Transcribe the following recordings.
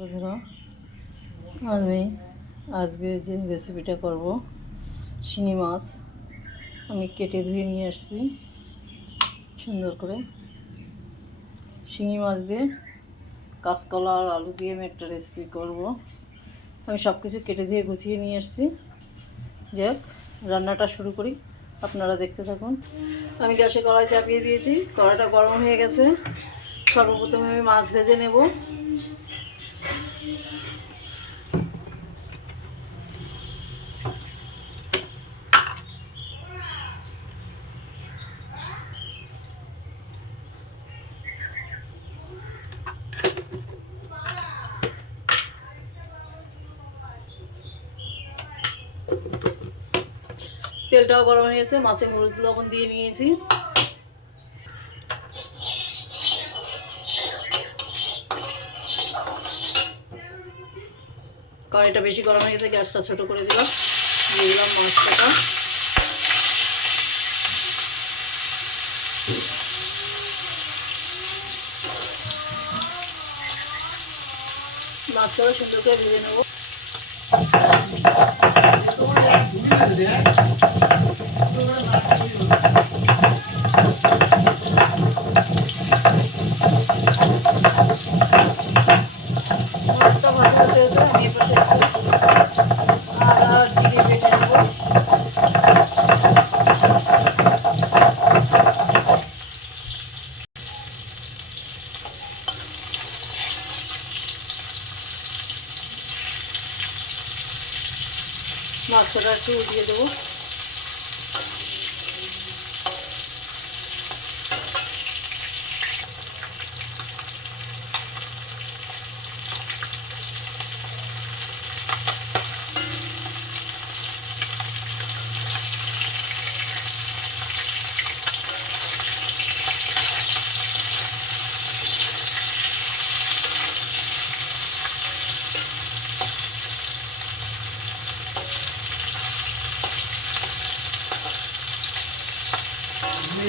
আমি আজকে যে রেসিপিটা করব, শিঙি মাছ, আমি কেটে ধুয়ে নিয়ে আসছি, সুন্দর করে। শিঙি মাছ দিয়ে কাঁচকলা আর আলু দিয়ে আমি একটা রেসিপি করব। আমি সব কিছু কেটে ধুয়ে গুছিয়ে নিয়ে আসছি। যাক, রান্নাটা শুরু করি। আপনারা দেখতে থাকুন। আমি গ্যাসে কড়াই চাপিয়ে দিয়েছি। কড়াইটা গরম হয়ে গেছে। সর্বপ্রথমে আমি মাছ ভেজে নেব। তেলটাও গরম হয়ে গেছে, মাছে হলুদ লবণ দিয়ে নিয়েছি। কড়াইটা বেশি গরম হয়ে গেছে, গ্যাসটা ছোট করে দিলাম। দিয়ে দিলাম মাছটা। মাছটাও সুন্দর করে ভেজে নেব মাছটা ভাজা হতে হতে আমি এপাশে একটু আদা আর জিরে বেটে নেব মাছটা একটু উঠিয়ে দেবো।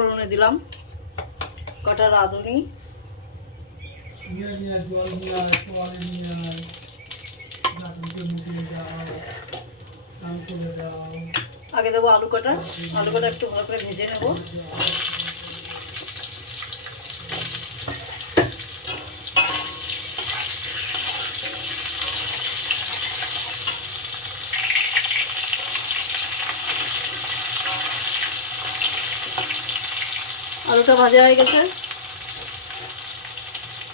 ফোড়নে দিলাম। কটা রাঁধুনি। আগে দেবো আলু কটা। আলু কটা একটু ভালো করে ভেজে নেব। আলুটা ভাজা হয়ে গেছে।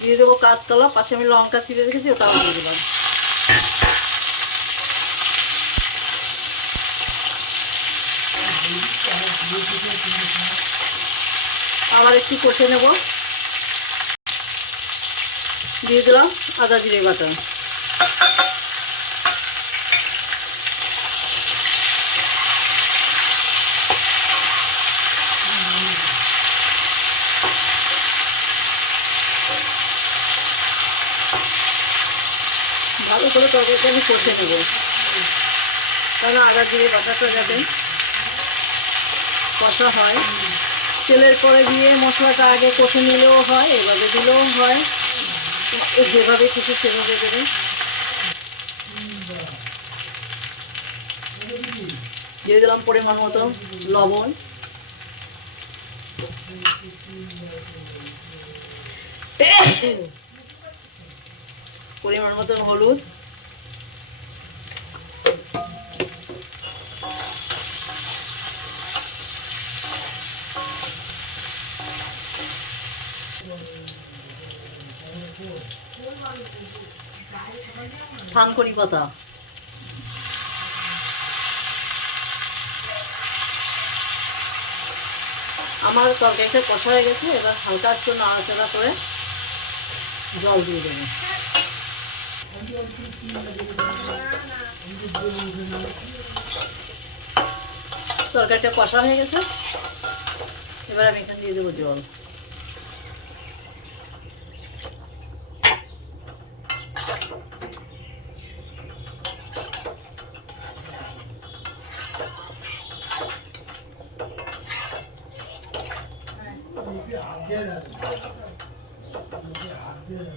দিয়ে দেবো কাঁচকলা, পাশে আমি লঙ্কা ছিঁড়ে রেখেছি, ওটাও দিয়ে দিলাম আবার একটু কষে নেব। দিয়ে দিলাম আদা জিরে বাটা। ভালো করে তরকারিটা আমি কষে নেব। কারণ আদা জিরে বাটাটা যাতে কষা হয়। তেলের পরে দিয়ে মশলাটা আগে কষে নিলেও হয়, এভাবে দিলেও হয়। যেভাবে খুশি সেভাবে দেবে দিয়ে দিলাম পরিমাণ মতো লবণ। পরিমাণ মতো হলুদ। থানকড়ি পাতা। আমার তরকারিটা কষা হয়ে গেছে, এবার হালকা একটু নাড়াচাড়া করে জল দিয়ে দেবো। তরকারিটা কষা হয়ে গেছে। এবার আমি এখানে দিয়ে দেবো জল।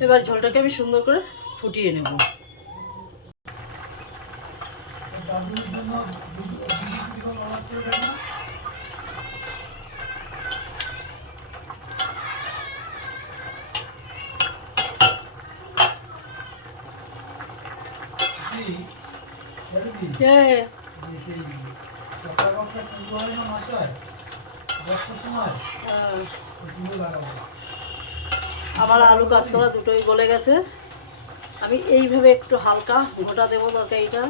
এবার ঝোলটাকে আমি সুন্দর করে ফুটিয়ে নেব। আমার আলু কাঁচকলা দুটোই গলে গেছে। আমি এইভাবে একটু হালকা গোটা দেবো তরকারিটা।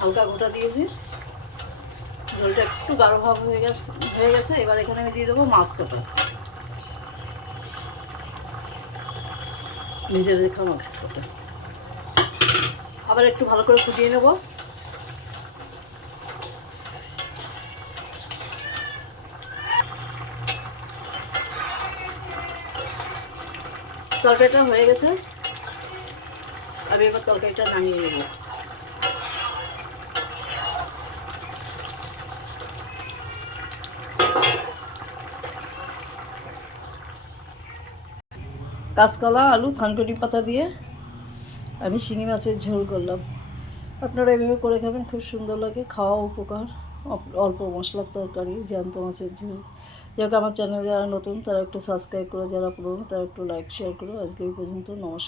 হালকা গোটা দিয়েছি। ঝোলটা একটু গাঢ় ভাব হয়ে গেছে হয়ে গেছে। এবার এখানে আমি দিয়ে দেবো মাছ কটা। নিজের রেখা মাছ কটা। আবার একটু ভালো করে ফুটিয়ে নেব। তরকারিটা হয়ে গেছে। আমি এবার তরকারিটা নামিয়ে নেব। কাঁচকলা, আলু, থানকুনি পাতা দিয়ে আমি শিঙি মাছের ঝোল করলাম। আপনারা এভাবে করে খাবেন, খুব সুন্দর লাগে। খাওয়া উপকার। অল্প মশলার তরকারি, জ্যান্ত মাছের ঝোল। যাক, আমার চ্যানেল যারা নতুন, তারা একটু সাবস্ক্রাইব করে, যারা পুরনো, তারা একটু লাইক শেয়ার করো। আজকে এই পর্যন্ত, নমস্কার।